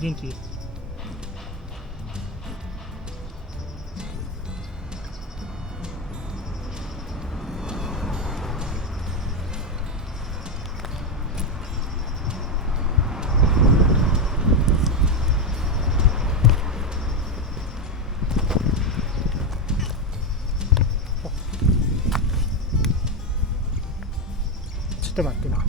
元気？ちょっと待ってな。お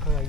腹がいい。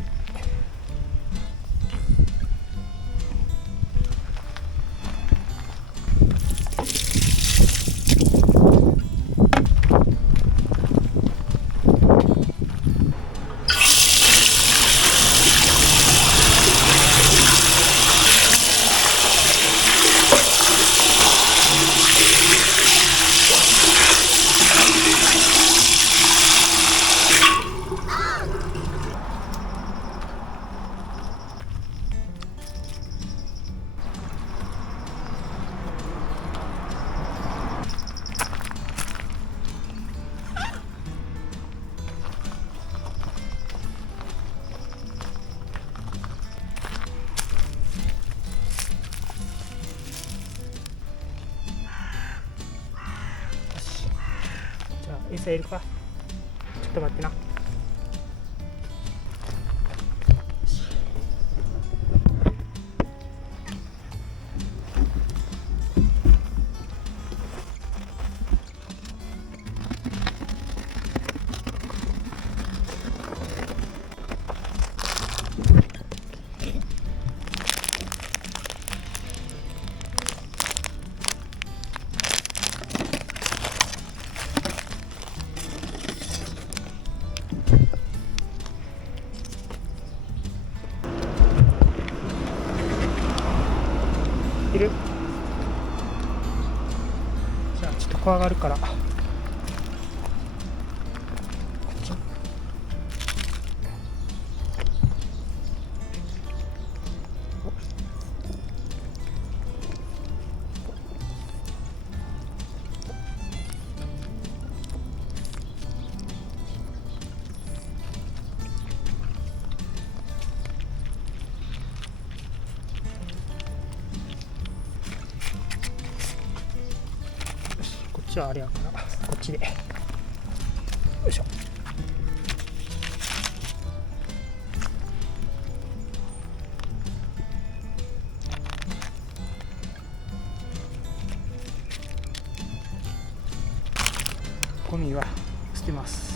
餌やるか。ちょっと待ってな。いる？じゃあちょっと怖がるから。こっちはあれやからこっちで。よいしょ。ゴミは捨てます。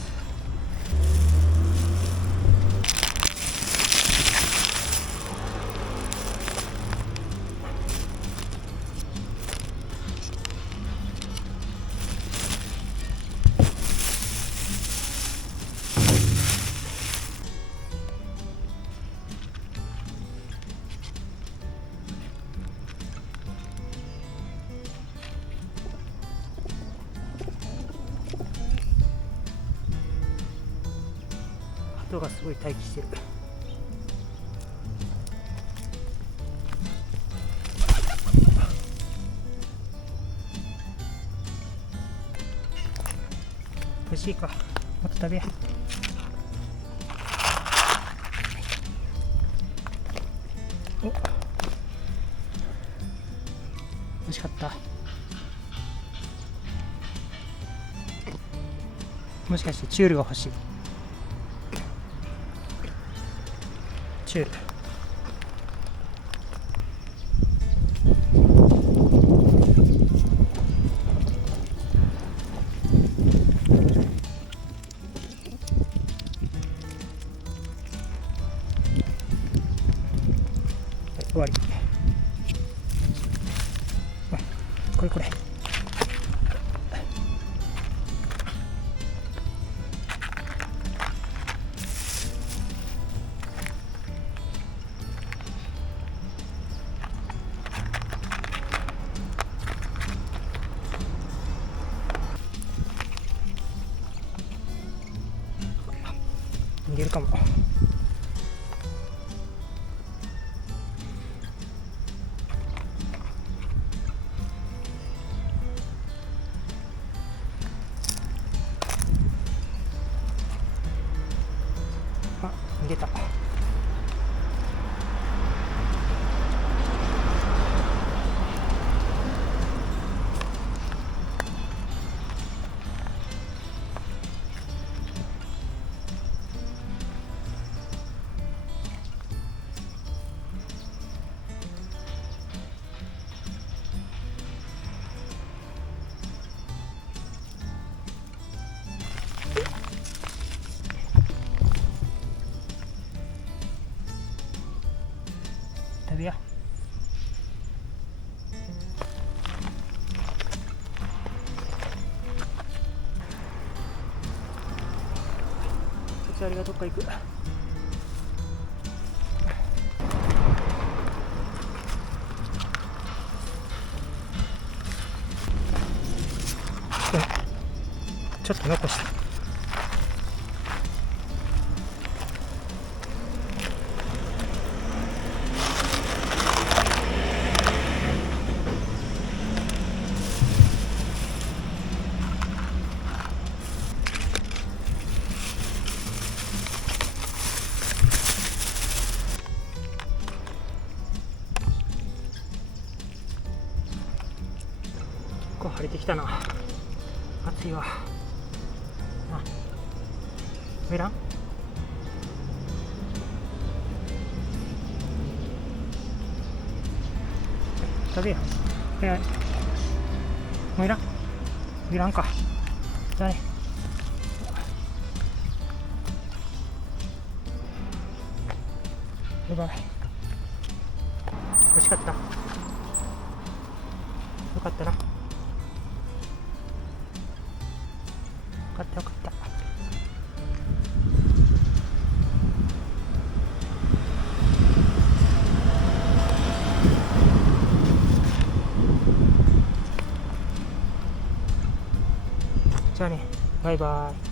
鳩がすごい待機してる。美味しいか。もっと食べ。お、美味しかった。もしかしてチュールが欲しい？チュール。終わり。これこれ。るかも。あ、逃げた。食べや。こちらがどっか行く。ちょっと残した。結構晴れてきたな。暑いわ。あ、メラン食べよ。もういらん。いらんか。じゃあね。バイバイ。美味しかった。よかったな。よかったよかった。じゃあね、バイバイ。